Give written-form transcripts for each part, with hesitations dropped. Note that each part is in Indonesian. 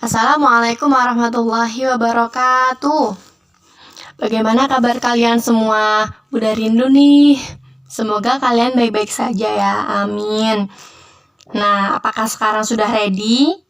Assalamualaikum warahmatullahi wabarakatuh. Bagaimana kabar kalian semua? Udah rindu nih. Semoga kalian baik-baik saja ya. Amin. Nah, apakah sekarang sudah ready?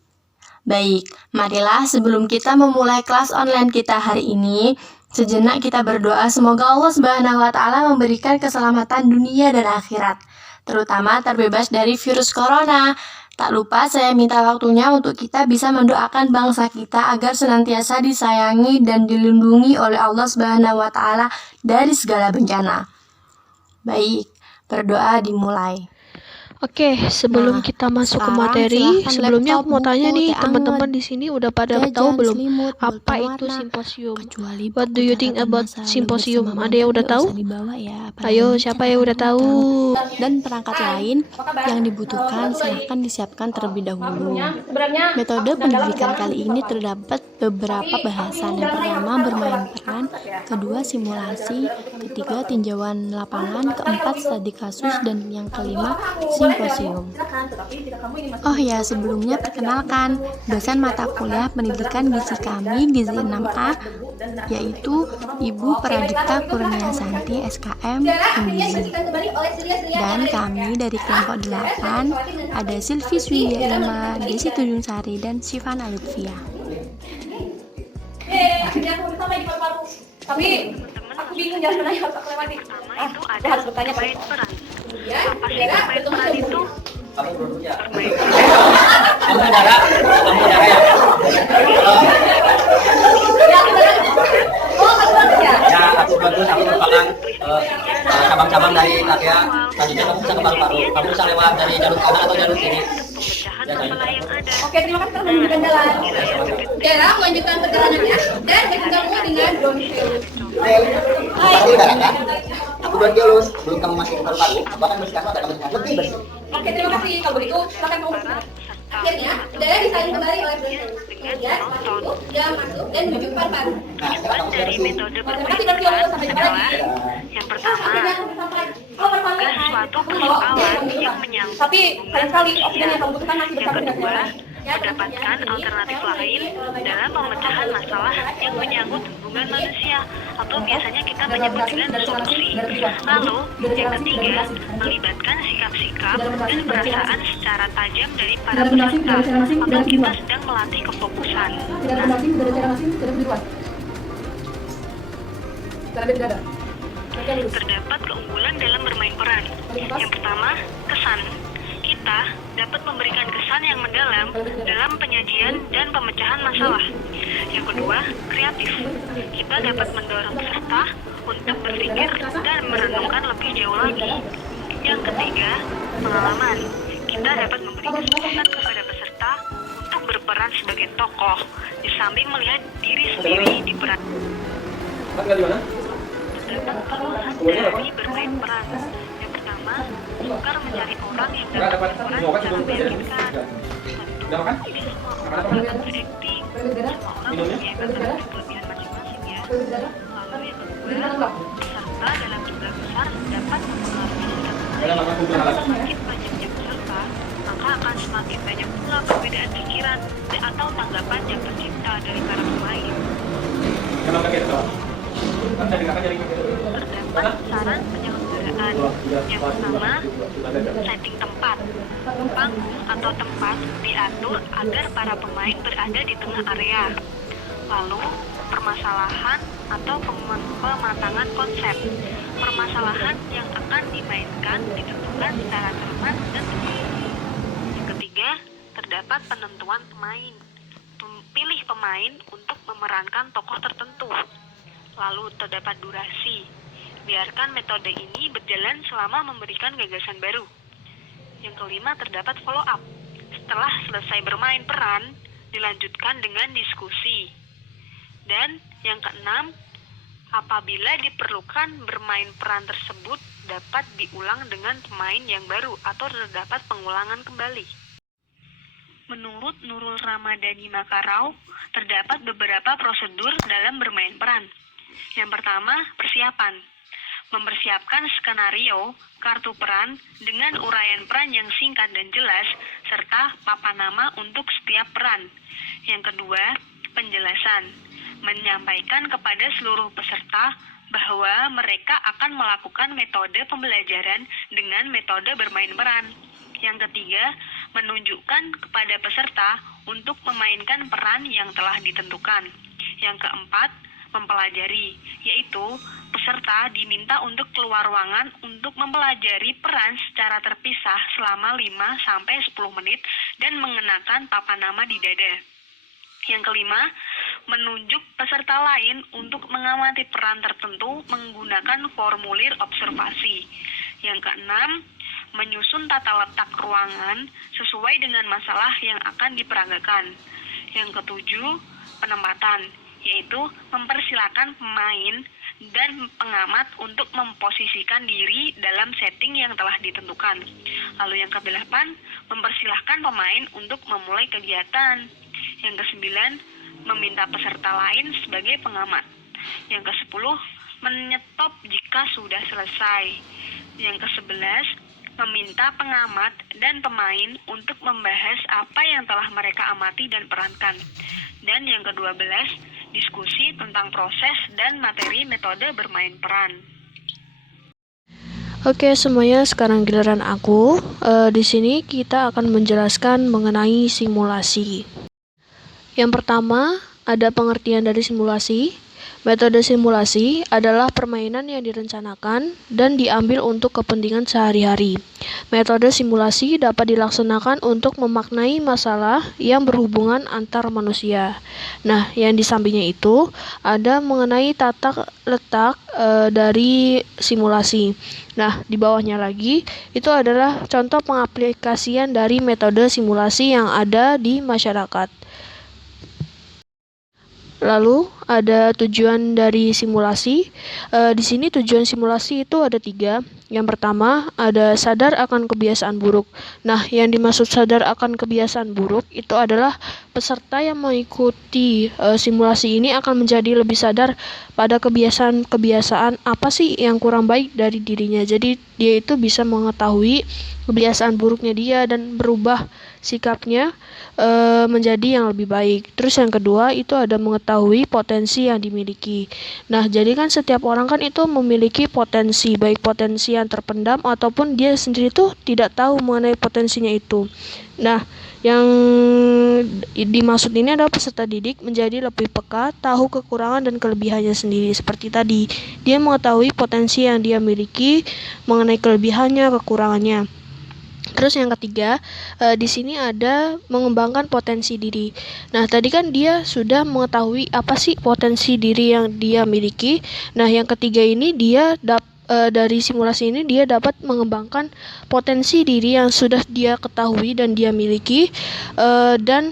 Baik, marilah sebelum kita memulai kelas online kita hari ini, sejenak kita berdoa semoga Allah Subhanahu wa taala memberikan keselamatan dunia dan akhirat, terutama terbebas dari virus corona. Tak lupa saya minta waktunya untuk kita bisa mendoakan bangsa kita agar senantiasa disayangi dan dilindungi oleh Allah Subhanahu wa taala dari segala bencana. Baik, berdoa dimulai. Oke, sebelum kita masuk ke materi, sebelumnya aku mau tanya nih, teman-teman di sini udah pada tahu belum apa itu simposium? What do you think about simposium? Ada yang udah tahu? Ayo, siapa yang udah tahu? Dan perangkat lain yang dibutuhkan silahkan disiapkan terlebih dahulu. Metode pendidikan kali ini terdapat beberapa bahasan. Yang pertama bermain peran, kedua simulasi, ketiga tinjauan lapangan, keempat studi kasus, dan yang kelima simposium. Oh ya, sebelumnya perkenalkan dosen mata kuliah pendidikan gizi kami, Gizi 6A, yaitu Ibu Pradipta Kurniasanti SKM Gizi. Dan kami dari kelompok 8 ada Silvi Swiyama, Desi Tunjungsari, dan Sifana Lutfia. Tapi aku bingung jalan mana yang harus aku lewati. Itu ada harus bertanya pada peran. ya. Apa sih bermain peran itu? Kamu darah ya? Ya, aku bagus, aku merupakan cabang-cabang dari Katia. Selanjutnya kamu bisa ke paru-paru. Kamu bisa lewat dari jalur kanan atau jalur kiri. Pemecahan masalah yang ada. Oke, terima kasih telah menunjukkan jalan. Sekarang melanjutkan perjalanannya dan bertemu dengan Donfil. Kamu darah kan? Aku buat lulus, belum kamu masuk ke paru-paru, bahkan bersihkan mata kamu dengan lebih bersih. Oke, terima kasih. Kalau begitu, silakan kamu beristirahat. Akhirnya, darah disalin kembali oleh Donfil. Kemudian, masuk, jam masuk, dan menuju ke paru-paru. Nah, sekarang kamu Dari bersih. metode Terima bermain kasih Donfil. peran Sampai jumpa adalah lagi. yang pertama, Akhirnya aku sampai. menggugah suatu persoalan yang menyangkut Tapi sayang sekali hubungan oksigen yang kamu butuhkan masih Yang bersama dengan kedua, saya. mendapatkan alternatif lain dalam pemecahan masalah yang menyangkut hubungan manusia atau biasanya kita menyebut dengan solusi. Lalu, yang ketiga, melibatkan sikap-sikap dan perasaan secara tajam dari para peserta atau kita sedang melatih kefokusan. Tidak ada masing, tidak ada cara masing, tidak ada duluan. Tidak ada. Terdapat keunggulan dalam bermain peran. Yang pertama, kesan. Kita dapat memberikan kesan yang mendalam dalam penyajian dan pemecahan masalah. Yang kedua, kreatif. Kita dapat mendorong peserta untuk berpikir dan merenungkan lebih jauh lagi. Yang ketiga, pengalaman. Kita dapat memberi kesempatan kepada peserta untuk berperan sebagai tokoh, di samping melihat diri sendiri di peran. Terdapat keluhan dari bermain peran. Yang pertama, sukar mencari orang yang dapat berperan secara meyakinkan. Tentu, tidak semua orang dapat berakting. Semua orang mempunyai bakat dan kelebihan masing-masing ya. Lalu yang kedua, peserta dalam jumlah besar dapat mempengaruhi sikap pemain. Semakin banyaknya peserta, maka akan semakin banyak pula perbedaan pikiran atau tanggapan yang tercipta dari para pemain. Terdapat saran penyelenggaraan. Yang pertama, setting tempat. Panggung atau tempat diatur agar para pemain berada di tengah area. Lalu, permasalahan atau pematangan konsep. Permasalahan yang akan dimainkan ditentukan secara cermat dan teliti. Yang ketiga, terdapat penentuan pemain. Pilih pemain untuk memerankan tokoh tertentu. Lalu terdapat durasi. Biarkan metode ini berjalan selama memberikan gagasan baru. Yang kelima, terdapat follow up. Setelah selesai bermain peran, dilanjutkan dengan diskusi. Dan yang keenam, apabila diperlukan bermain peran tersebut dapat diulang dengan pemain yang baru atau terdapat pengulangan kembali. Menurut Nurul Ramadhani Makarau, terdapat beberapa prosedur dalam bermain peran. Yang pertama, persiapan. Mempersiapkan skenario kartu peran dengan uraian peran yang singkat dan jelas, serta papan nama untuk setiap peran. Yang kedua, penjelasan. Menyampaikan kepada seluruh peserta bahwa mereka akan melakukan metode pembelajaran dengan metode bermain peran. Yang ketiga, menunjukkan kepada peserta untuk memainkan peran yang telah ditentukan. Yang keempat, mempelajari, yaitu peserta diminta untuk keluar ruangan untuk mempelajari peran secara terpisah selama 5-10 menit dan mengenakan papan nama di dada. Yang kelima, menunjuk peserta lain untuk mengamati peran tertentu menggunakan formulir observasi. Yang keenam, menyusun tata letak ruangan sesuai dengan masalah yang akan diperagakan. Yang ketujuh, penempatan, yaitu mempersilakan pemain dan pengamat untuk memposisikan diri dalam setting yang telah ditentukan. Lalu yang kedelapan, mempersilahkan pemain untuk memulai kegiatan. Yang kesembilan, meminta peserta lain sebagai pengamat. Yang kesepuluh, menyetop jika sudah selesai. Yang kesebelas, meminta pengamat dan pemain untuk membahas apa yang telah mereka amati dan perankan. Dan yang ke-12, diskusi tentang proses dan materi metode bermain peran. Oke, semuanya sekarang giliran aku. Di sini kita akan menjelaskan mengenai simulasi. Yang pertama, ada pengertian dari simulasi. Metode simulasi adalah permainan yang direncanakan dan diambil untuk kepentingan sehari-hari. Metode simulasi dapat dilaksanakan untuk memaknai masalah yang berhubungan antar manusia. Nah, yang di sampingnya itu ada mengenai tata letak dari simulasi. Nah, di bawahnya lagi itu adalah contoh pengaplikasian dari metode simulasi yang ada di masyarakat. Lalu ada tujuan dari simulasi. Di sini tujuan simulasi itu ada 3. Yang pertama ada sadar akan kebiasaan buruk. Nah, yang dimaksud sadar akan kebiasaan buruk itu adalah peserta yang mengikuti simulasi ini akan menjadi lebih sadar pada kebiasaan apa sih yang kurang baik dari dirinya. Jadi dia itu bisa mengetahui kebiasaan buruknya dia dan berubah sikapnya menjadi yang lebih baik. Terus yang kedua itu ada mengetahui potensi yang dimiliki. Nah, jadi kan setiap orang kan itu memiliki potensi, baik potensi yang terpendam ataupun dia sendiri tuh tidak tahu mengenai potensinya itu. Nah, yang dimaksud ini adalah peserta didik menjadi lebih peka, tahu kekurangan dan kelebihannya sendiri. Seperti tadi, dia mengetahui potensi yang dia miliki mengenai kelebihannya, kekurangannya. Terus yang ketiga, di sini ada mengembangkan potensi diri. Nah, tadi kan dia sudah mengetahui apa sih potensi diri yang dia miliki. Nah, yang ketiga ini dia dari simulasi ini dia dapat mengembangkan potensi diri yang sudah dia ketahui dan dia miliki dan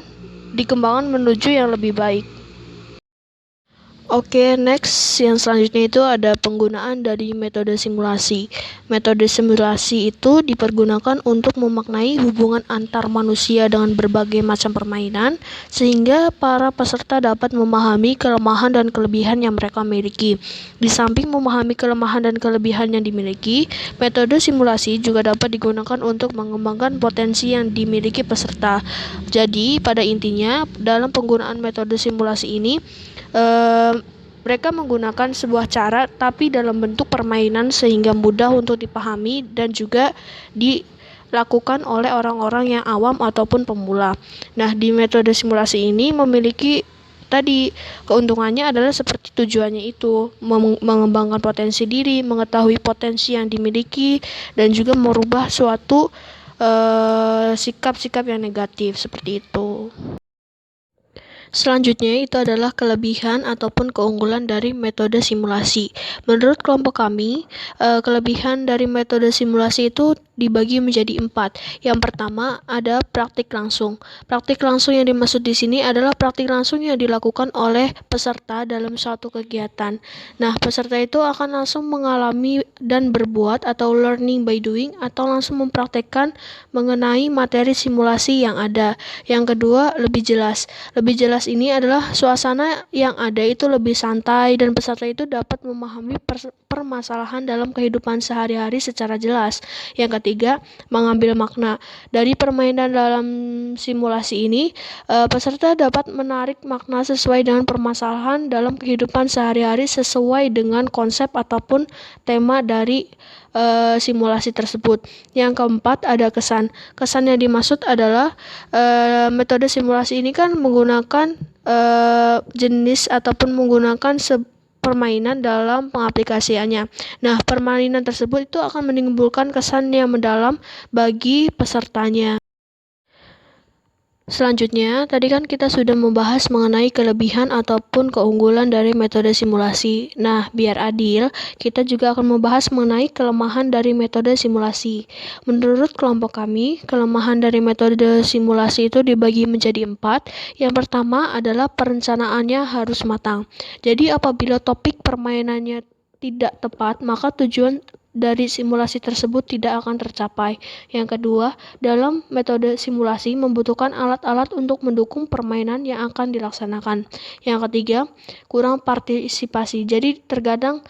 dikembangkan menuju yang lebih baik. Oke, next yang selanjutnya itu ada penggunaan dari metode simulasi. Metode simulasi itu dipergunakan untuk memaknai hubungan antar manusia dengan berbagai macam permainan, sehingga para peserta dapat memahami kelemahan dan kelebihan yang mereka miliki. Di samping memahami kelemahan dan kelebihan yang dimiliki, metode simulasi juga dapat digunakan untuk mengembangkan potensi yang dimiliki peserta. Jadi, pada intinya, dalam penggunaan metode simulasi ini, mereka menggunakan sebuah cara tapi dalam bentuk permainan sehingga mudah untuk dipahami dan juga dilakukan oleh orang-orang yang awam ataupun pemula. Nah, di metode simulasi ini memiliki tadi keuntungannya adalah seperti tujuannya itu mengembangkan potensi diri, mengetahui potensi yang dimiliki dan juga merubah suatu sikap-sikap yang negatif seperti itu. Selanjutnya itu adalah kelebihan ataupun keunggulan dari metode simulasi. Menurut kelompok kami, kelebihan dari metode simulasi itu dibagi menjadi 4. Yang pertama ada praktik langsung. Praktik langsung yang dimaksud di sini adalah praktik langsung yang dilakukan oleh peserta dalam suatu kegiatan. Nah, peserta itu akan langsung mengalami dan berbuat atau learning by doing atau langsung mempraktekkan mengenai materi simulasi yang ada. Yang kedua, lebih jelas. Lebih jelas ini adalah suasana yang ada itu lebih santai dan peserta itu dapat memahami permasalahan dalam kehidupan sehari-hari secara jelas. Yang ketiga, mengambil makna. Dari permainan dalam simulasi ini, peserta dapat menarik makna sesuai dengan permasalahan dalam kehidupan sehari-hari sesuai dengan konsep ataupun tema dari simulasi tersebut. Yang keempat ada kesan. Kesan yang dimaksud adalah metode simulasi ini kan menggunakan jenis ataupun menggunakan permainan dalam pengaplikasiannya. Nah, permainan tersebut itu akan menimbulkan kesan yang mendalam bagi pesertanya. Selanjutnya, tadi kan kita sudah membahas mengenai kelebihan ataupun keunggulan dari metode simulasi. Nah, biar adil, kita juga akan membahas mengenai kelemahan dari metode simulasi. Menurut kelompok kami, kelemahan dari metode simulasi itu dibagi menjadi 4. Yang pertama adalah perencanaannya harus matang. Jadi, apabila topik permainannya tidak tepat, maka tujuan dari simulasi tersebut tidak akan tercapai. Yang kedua, dalam metode simulasi membutuhkan alat-alat untuk mendukung permainan yang akan dilaksanakan. Yang ketiga, kurang partisipasi. Jadi terkadang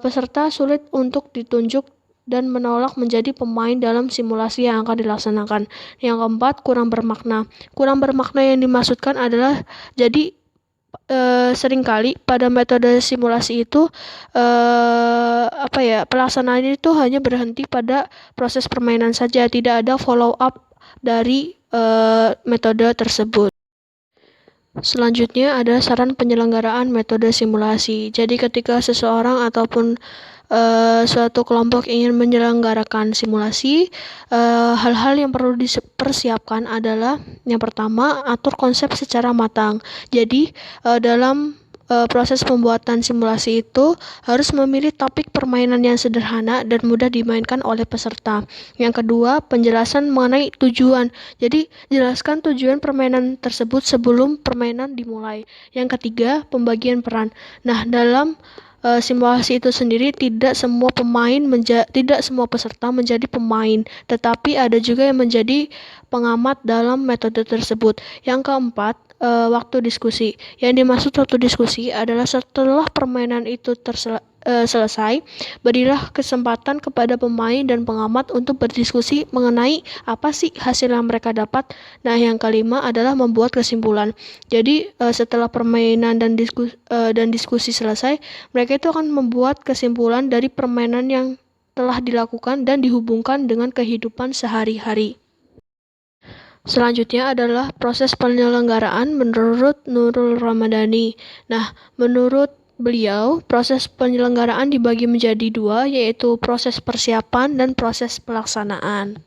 peserta sulit untuk ditunjuk dan menolak menjadi pemain dalam simulasi yang akan dilaksanakan. Yang keempat, kurang bermakna. Kurang bermakna yang dimaksudkan adalah jadi seringkali pada metode simulasi itu pelaksanaannya itu hanya berhenti pada proses permainan saja, tidak ada follow up dari metode tersebut. Selanjutnya ada saran penyelenggaraan metode simulasi. Jadi ketika seseorang ataupun suatu kelompok ingin menyelenggarakan simulasi, hal-hal yang perlu dipersiapkan adalah yang pertama, atur konsep secara matang. Jadi dalam proses pembuatan simulasi itu harus memilih topik permainan yang sederhana dan mudah dimainkan oleh peserta. Yang kedua, penjelasan mengenai tujuan. Jadi, jelaskan tujuan permainan tersebut sebelum permainan dimulai. Yang ketiga, pembagian peran. Nah, dalam simulasi itu sendiri tidak semua peserta menjadi pemain, tetapi ada juga yang menjadi pengamat dalam metode tersebut. Yang keempat, waktu diskusi. Yang dimaksud waktu diskusi adalah setelah permainan itu selesai, berilah kesempatan kepada pemain dan pengamat untuk berdiskusi mengenai apa sih hasil yang mereka dapat. Nah, yang kelima adalah membuat kesimpulan. Jadi setelah permainan dan diskusi selesai, mereka itu akan membuat kesimpulan dari permainan yang telah dilakukan dan dihubungkan dengan kehidupan sehari-hari. Selanjutnya adalah proses penyelenggaraan menurut Nurul Ramadhani. Nah, menurut beliau, proses penyelenggaraan dibagi menjadi 2, yaitu proses persiapan dan proses pelaksanaan.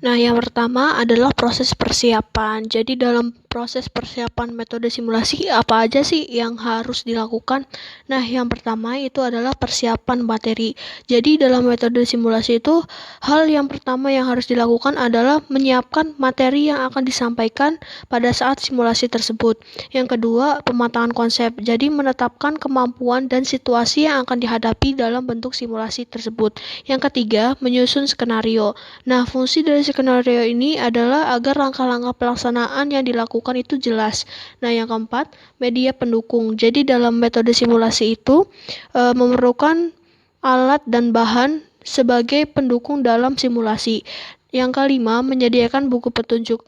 Nah, yang pertama adalah proses persiapan. Jadi dalam proses persiapan metode simulasi apa aja sih yang harus dilakukan? Nah, yang pertama itu adalah persiapan materi. Jadi dalam metode simulasi itu hal yang pertama yang harus dilakukan adalah menyiapkan materi yang akan disampaikan pada saat simulasi tersebut. Yang kedua, pematangan konsep. Jadi menetapkan kemampuan dan situasi yang akan dihadapi dalam bentuk simulasi tersebut. Yang ketiga, menyusun skenario. Nah, fungsi dari skenario ini adalah agar langkah-langkah pelaksanaan yang dilakukan itu jelas. Nah, yang keempat, media pendukung. Jadi dalam metode simulasi itu memerlukan alat dan bahan sebagai pendukung dalam simulasi. Yang kelima, menyediakan buku petunjuk.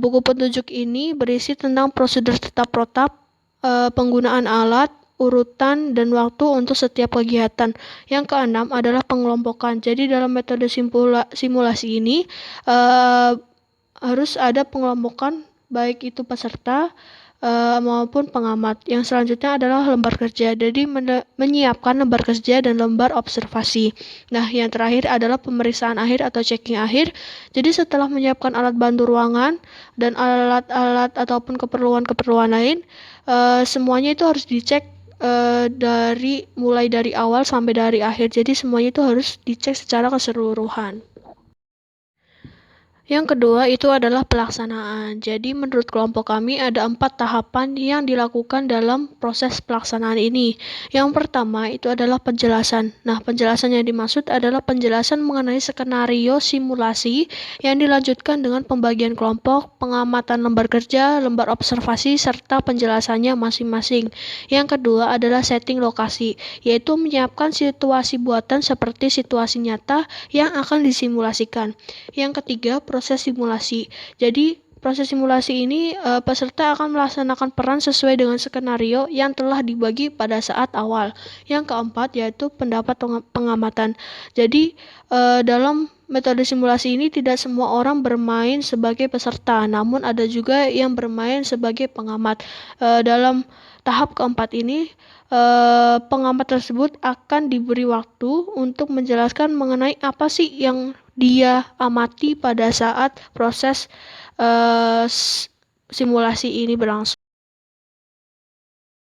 Buku petunjuk ini berisi tentang prosedur tetap protap, penggunaan alat, urutan, dan waktu untuk setiap kegiatan. Yang keenam adalah pengelompokan. Jadi dalam metode simulasi ini harus ada pengelompokan baik itu peserta maupun pengamat. Yang selanjutnya adalah lembar kerja. Jadi menyiapkan lembar kerja dan lembar observasi. Nah, yang terakhir adalah pemeriksaan akhir atau checking akhir. Jadi setelah menyiapkan alat bantu ruangan dan alat-alat ataupun keperluan-keperluan lain, semuanya itu harus dicek mulai dari awal sampai dari akhir. Jadi semuanya itu harus dicek secara keseluruhan. Yang kedua itu adalah pelaksanaan. Jadi menurut kelompok kami ada 4 tahapan yang dilakukan dalam proses pelaksanaan ini. Yang pertama itu adalah penjelasan. Nah, penjelasan yang dimaksud adalah penjelasan mengenai skenario simulasi yang dilanjutkan dengan pembagian kelompok, pengamatan lembar kerja, lembar observasi, serta penjelasannya masing-masing. Yang kedua adalah setting lokasi, yaitu menyiapkan situasi buatan seperti situasi nyata yang akan disimulasikan. Yang ketiga, proses simulasi. Jadi, proses simulasi ini peserta akan melaksanakan peran sesuai dengan skenario yang telah dibagi pada saat awal. Yang keempat yaitu pendapat pengamatan. Jadi, dalam metode simulasi ini tidak semua orang bermain sebagai peserta, namun ada juga yang bermain sebagai pengamat. Dalam tahap keempat ini, pengamat tersebut akan diberi waktu untuk menjelaskan mengenai apa sih yang dia amati pada saat proses simulasi ini berlangsung.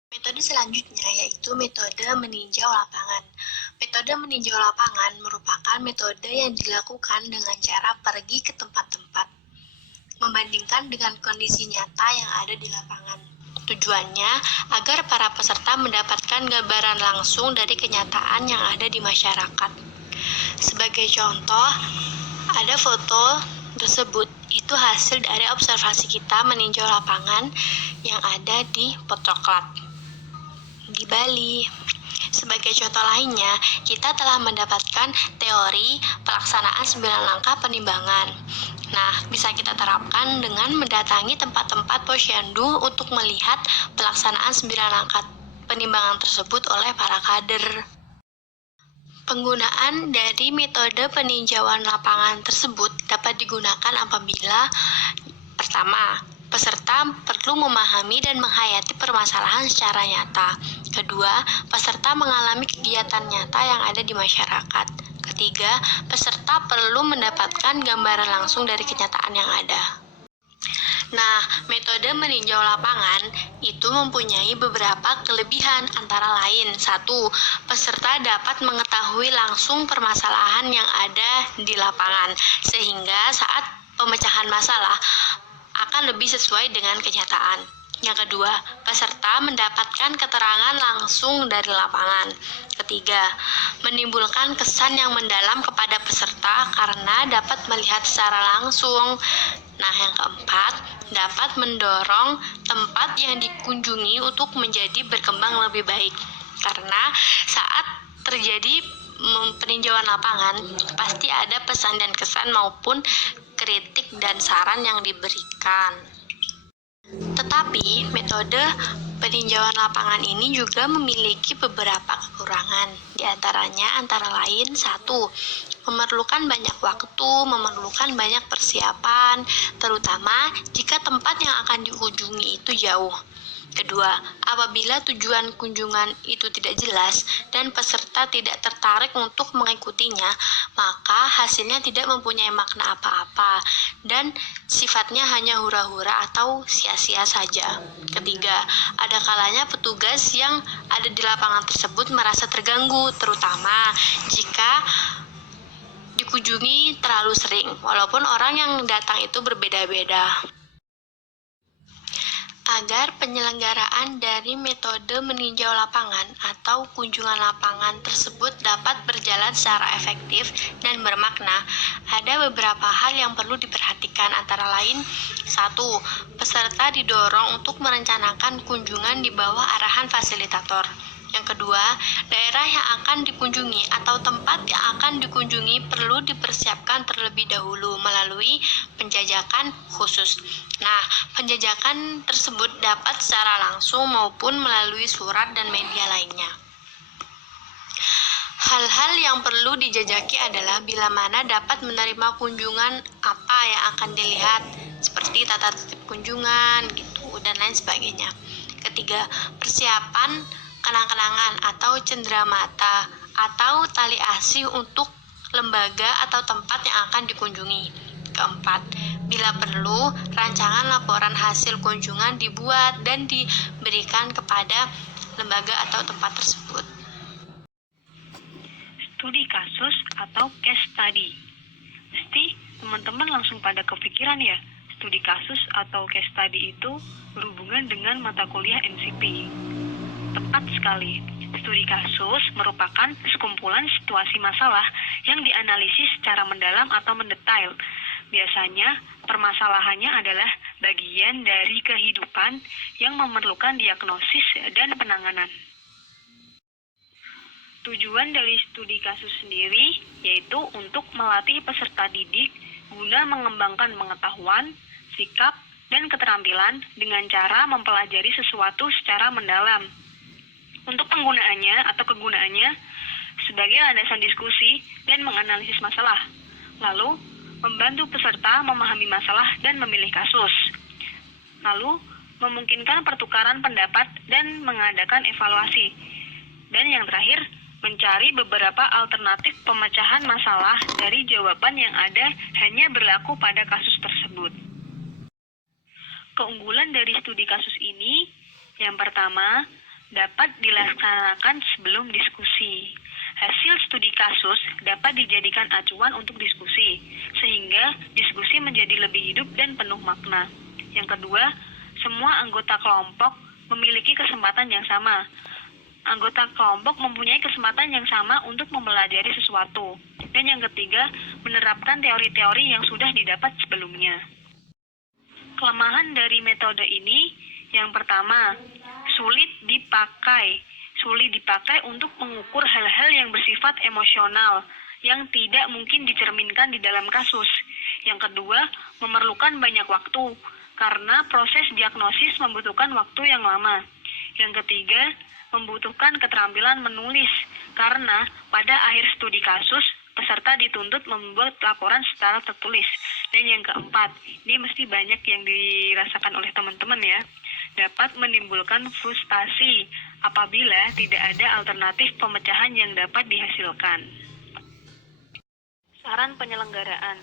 Metode selanjutnya yaitu metode meninjau lapangan. Metode meninjau lapangan merupakan metode yang dilakukan dengan cara pergi ke tempat-tempat, membandingkan dengan kondisi nyata yang ada di lapangan. Tujuannya agar para peserta mendapatkan gambaran langsung dari kenyataan yang ada di masyarakat. Sebagai contoh, ada foto tersebut. Itu hasil dari observasi kita meninjau lapangan yang ada di Potroklat di Bali. Sebagai contoh lainnya, kita telah mendapatkan teori pelaksanaan 9 langkah penimbangan. Nah, bisa kita terapkan dengan mendatangi tempat-tempat posyandu untuk melihat pelaksanaan 9 langkah penimbangan tersebut oleh para kader. Penggunaan dari metode peninjauan lapangan tersebut dapat digunakan apabila pertama, peserta perlu memahami dan menghayati permasalahan secara nyata. Kedua, peserta mengalami kegiatan nyata yang ada di masyarakat. Ketiga, peserta perlu mendapatkan gambaran langsung dari kenyataan yang ada. Nah, metode meninjau lapangan itu mempunyai beberapa kelebihan, antara lain 1. Peserta dapat mengetahui langsung permasalahan yang ada di lapangan, sehingga saat pemecahan masalah akan lebih sesuai dengan kenyataan. Yang kedua, peserta mendapatkan keterangan langsung dari lapangan. Ketiga, menimbulkan kesan yang mendalam kepada peserta karena dapat melihat secara langsung. Nah, yang keempat, dapat mendorong tempat yang dikunjungi untuk menjadi berkembang lebih baik. Karena saat terjadi peninjauan lapangan, pasti ada pesan dan kesan maupun kritik dan saran yang diberikan. Tetapi, metode peninjauan lapangan ini juga memiliki beberapa kekurangan. Di antaranya antara lain 1. Memerlukan banyak waktu, memerlukan banyak persiapan, terutama jika tempat yang akan dikunjungi itu jauh. Kedua, apabila tujuan kunjungan itu tidak jelas dan peserta tidak tertarik untuk mengikutinya, maka hasilnya tidak mempunyai makna apa-apa dan sifatnya hanya hura-hura atau sia-sia saja. Ketiga, ada kalanya petugas yang ada di lapangan tersebut merasa terganggu, terutama jika dikunjungi terlalu sering, walaupun orang yang datang itu berbeda-beda. Agar penyelenggaraan dari metode meninjau lapangan atau kunjungan lapangan tersebut dapat berjalan secara efektif dan bermakna, ada beberapa hal yang perlu diperhatikan, antara lain 1. Peserta didorong untuk merencanakan kunjungan di bawah arahan fasilitator. Yang kedua, daerah yang akan dikunjungi atau tempat yang akan dikunjungi perlu dipersiapkan terlebih dahulu melalui penjajakan khusus. Nah, penjajakan tersebut dapat secara langsung maupun melalui surat dan media lainnya. Hal-hal yang perlu dijajaki adalah bila mana dapat menerima kunjungan apa yang akan dilihat, seperti tata tertib kunjungan, gitu, dan lain sebagainya. Ketiga, persiapan kenang-kenangan atau cenderamata atau tali asih untuk lembaga atau tempat yang akan dikunjungi. Keempat, bila perlu, rancangan laporan hasil kunjungan dibuat dan diberikan kepada lembaga atau tempat tersebut. Studi kasus atau case study. Mesti teman-teman langsung pada kepikiran ya, studi kasus atau case study itu berhubungan dengan mata kuliah MCP. Tepat sekali. Studi kasus merupakan sekumpulan situasi masalah yang dianalisis secara mendalam atau mendetail. Biasanya, permasalahannya adalah bagian dari kehidupan yang memerlukan diagnosis dan penanganan. Tujuan dari studi kasus sendiri yaitu untuk melatih peserta didik guna mengembangkan pengetahuan, sikap, dan keterampilan dengan cara mempelajari sesuatu secara mendalam. Untuk penggunaannya atau kegunaannya sebagai landasan diskusi dan menganalisis masalah, lalu membantu peserta memahami masalah dan memilih kasus, lalu memungkinkan pertukaran pendapat dan mengadakan evaluasi, dan yang terakhir, mencari beberapa alternatif pemecahan masalah dari jawaban yang ada hanya berlaku pada kasus tersebut. Keunggulan dari studi kasus ini, yang pertama, dapat dilaksanakan sebelum diskusi. Hasil studi kasus dapat dijadikan acuan untuk diskusi, sehingga diskusi menjadi lebih hidup dan penuh makna. Yang kedua, semua anggota kelompok memiliki kesempatan yang sama. Anggota kelompok mempunyai kesempatan yang sama untuk mempelajari sesuatu. Dan yang ketiga, menerapkan teori-teori yang sudah didapat sebelumnya. Kelemahan dari metode ini, yang pertama, sulit dipakai. Sulit dipakai untuk mengukur hal-hal yang bersifat emosional, yang tidak mungkin dicerminkan di dalam kasus. Yang kedua, memerlukan banyak waktu, karena proses diagnosis membutuhkan waktu yang lama. Yang ketiga, membutuhkan keterampilan menulis, karena pada akhir studi kasus, peserta dituntut membuat laporan secara tertulis. Dan yang keempat, ini mesti banyak yang dirasakan oleh teman-teman ya, dapat menimbulkan frustasi apabila tidak ada alternatif pemecahan yang dapat dihasilkan. Saran penyelenggaraan.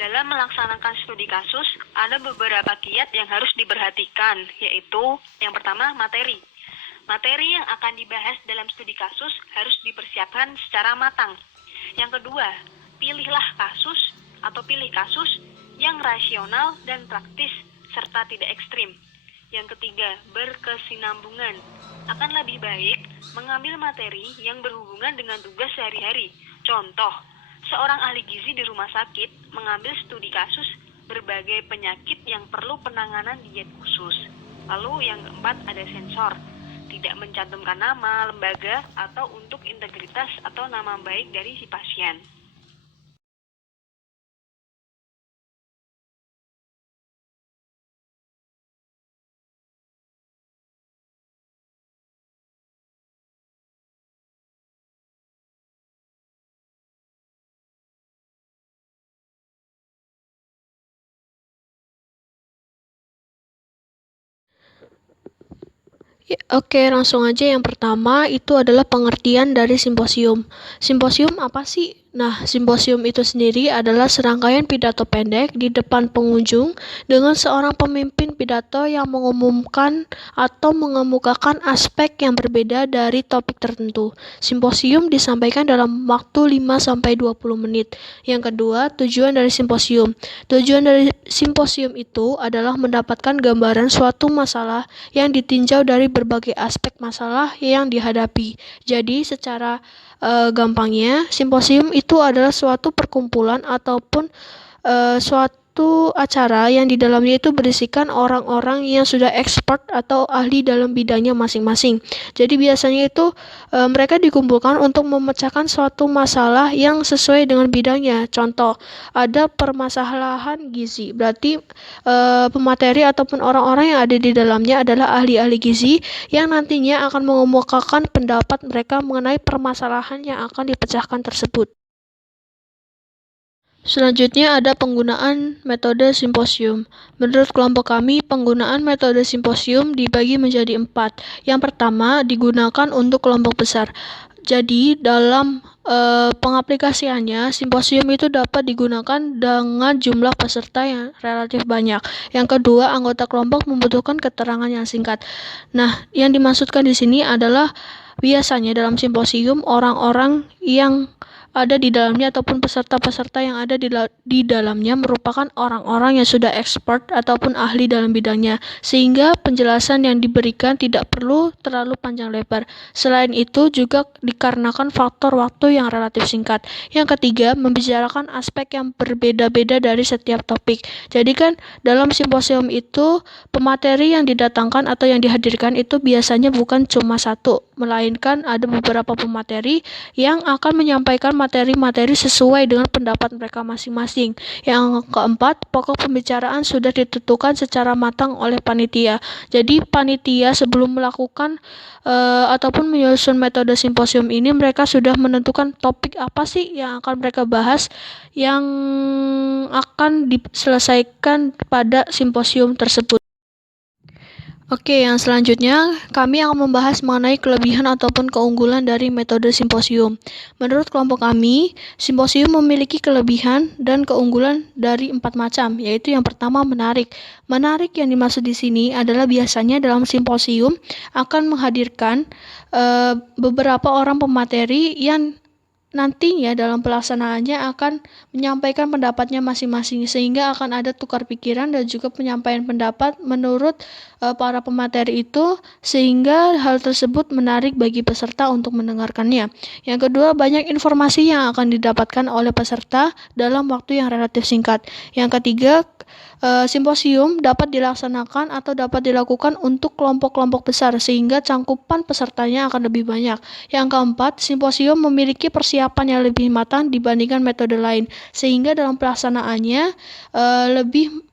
Dalam melaksanakan studi kasus, ada beberapa kiat yang harus diperhatikan, yaitu yang pertama, materi. Materi yang akan dibahas dalam studi kasus harus dipersiapkan secara matang. Yang kedua, pilih kasus yang rasional dan praktis serta tidak ekstrim. Yang ketiga, berkesinambungan. Akan lebih baik mengambil materi yang berhubungan dengan tugas sehari-hari. Contoh, seorang ahli gizi di rumah sakit mengambil studi kasus berbagai penyakit yang perlu penanganan diet khusus. Lalu yang keempat, ada sensor. Tidak mencantumkan nama, lembaga, atau untuk integritas atau nama baik dari si pasien. Oke, langsung aja. Yang pertama itu adalah pengertian dari simposium. Simposium apa sih? Nah, simposium itu sendiri adalah serangkaian pidato pendek di depan pengunjung dengan seorang pemimpin pidato yang mengumumkan atau mengemukakan aspek yang berbeda dari topik tertentu. Simposium disampaikan dalam waktu 5-20 menit. Yang kedua, tujuan dari simposium. Tujuan dari simposium itu adalah mendapatkan gambaran suatu masalah yang ditinjau dari berbagai aspek masalah yang dihadapi. Jadi, secara gampangnya, simposium itu adalah suatu perkumpulan ataupun suatu acara yang di dalamnya itu berisikan orang-orang yang sudah expert atau ahli dalam bidangnya masing-masing. Jadi biasanya itu mereka dikumpulkan untuk memecahkan suatu masalah yang sesuai dengan bidangnya. Contoh, ada permasalahan gizi. Berarti pemateri ataupun orang-orang yang ada di dalamnya adalah ahli-ahli gizi yang nantinya akan mengemukakan pendapat mereka mengenai permasalahan yang akan dipecahkan tersebut. Selanjutnya ada penggunaan metode simposium. Menurut kelompok kami, penggunaan metode simposium dibagi menjadi 4. Yang pertama, digunakan untuk kelompok besar. Jadi dalam pengaplikasiannya, simposium itu dapat digunakan dengan jumlah peserta yang relatif banyak. Yang kedua, anggota kelompok membutuhkan keterangan yang singkat. Nah, yang dimaksudkan di sini adalah biasanya dalam simposium orang-orang yang ada di dalamnya ataupun peserta-peserta yang ada di dalamnya merupakan orang-orang yang sudah expert ataupun ahli dalam bidangnya, sehingga penjelasan yang diberikan tidak perlu terlalu panjang lebar. Selain itu juga dikarenakan faktor waktu yang relatif singkat. Yang ketiga, membicarakan aspek yang berbeda-beda dari setiap topik. Jadi kan dalam simposium itu pemateri yang didatangkan atau yang dihadirkan itu biasanya bukan cuma satu, melainkan ada beberapa pemateri yang akan menyampaikan materi-materi sesuai dengan pendapat mereka masing-masing. Yang keempat, pokok pembicaraan sudah ditentukan secara matang oleh panitia. Jadi panitia sebelum melakukan ataupun menyusun metode simposium ini, mereka sudah menentukan topik apa sih yang akan mereka bahas yang akan diselesaikan pada simposium tersebut. Oke, yang selanjutnya kami akan membahas mengenai kelebihan ataupun keunggulan dari metode simposium. Menurut kelompok kami, simposium memiliki kelebihan dan keunggulan dari 4 macam, yaitu yang pertama menarik. Menarik yang dimaksud di sini adalah biasanya dalam simposium akan menghadirkan beberapa orang pemateri yang nantinya dalam pelaksanaannya akan menyampaikan pendapatnya masing-masing, sehingga akan ada tukar pikiran dan juga penyampaian pendapat menurut para pemateri itu, sehingga hal tersebut menarik bagi peserta untuk mendengarkannya. Yang kedua, banyak informasi yang akan didapatkan oleh peserta dalam waktu yang relatif singkat. Yang ketiga, simposium dapat dilaksanakan atau dapat dilakukan untuk kelompok-kelompok besar, sehingga cangkupan pesertanya akan lebih banyak. Yang keempat, simposium memiliki persiapan yang lebih matang dibandingkan metode lain, sehingga dalam pelaksanaannya lebih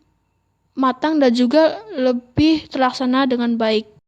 matang dan juga lebih terlaksana dengan baik.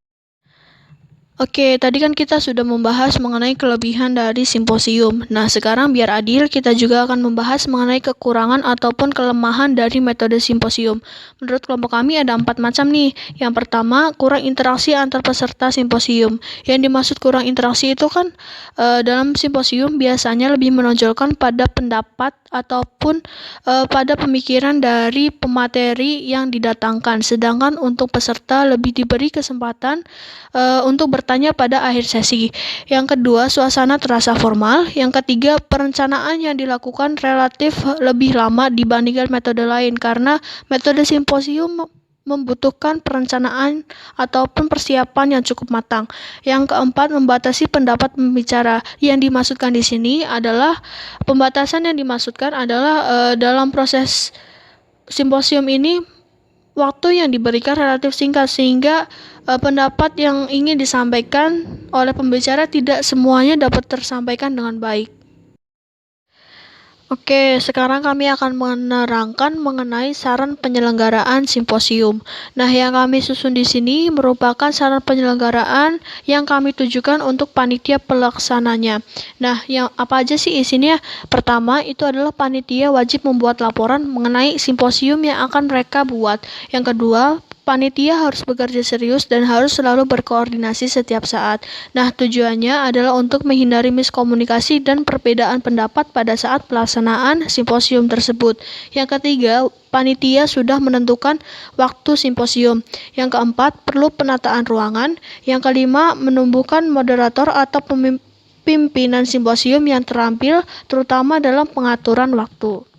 Oke, tadi kan kita sudah membahas mengenai kelebihan dari simposium. Nah, sekarang biar adil, kita juga akan membahas mengenai kekurangan ataupun kelemahan dari metode simposium. Menurut kelompok kami ada 4 macam nih. Yang pertama, kurang interaksi antar peserta simposium. Yang dimaksud kurang interaksi itu kan dalam simposium biasanya lebih menonjolkan pada pendapat ataupun pada pemikiran dari pemateri yang didatangkan. Sedangkan untuk peserta lebih diberi kesempatan untuk bertanya pada akhir sesi. Yang kedua, suasana terasa formal. Yang ketiga, perencanaan yang dilakukan relatif lebih lama dibandingkan metode lain, karena metode simposium membutuhkan perencanaan ataupun persiapan yang cukup matang. Yang keempat, membatasi pendapat pembicara. Yang dimaksudkan di sini adalah pembatasan yang dimaksudkan adalah dalam proses simposium ini waktu yang diberikan relatif singkat, sehingga pendapat yang ingin disampaikan oleh pembicara tidak semuanya dapat tersampaikan dengan baik. Oke, sekarang kami akan menerangkan mengenai saran penyelenggaraan simposium. Nah, yang kami susun di sini merupakan saran penyelenggaraan yang kami tujukan untuk panitia pelaksananya. Nah, yang apa aja sih isinya? Pertama, itu adalah panitia wajib membuat laporan mengenai simposium yang akan mereka buat. Yang kedua, panitia harus bekerja serius dan harus selalu berkoordinasi setiap saat. Nah, tujuannya adalah untuk menghindari miskomunikasi dan perbedaan pendapat pada saat pelaksanaan simposium tersebut. Yang ketiga, panitia sudah menentukan waktu simposium. Yang keempat, perlu penataan ruangan. Yang kelima, menumbuhkan moderator atau pimpinan simposium yang terampil, terutama dalam pengaturan waktu.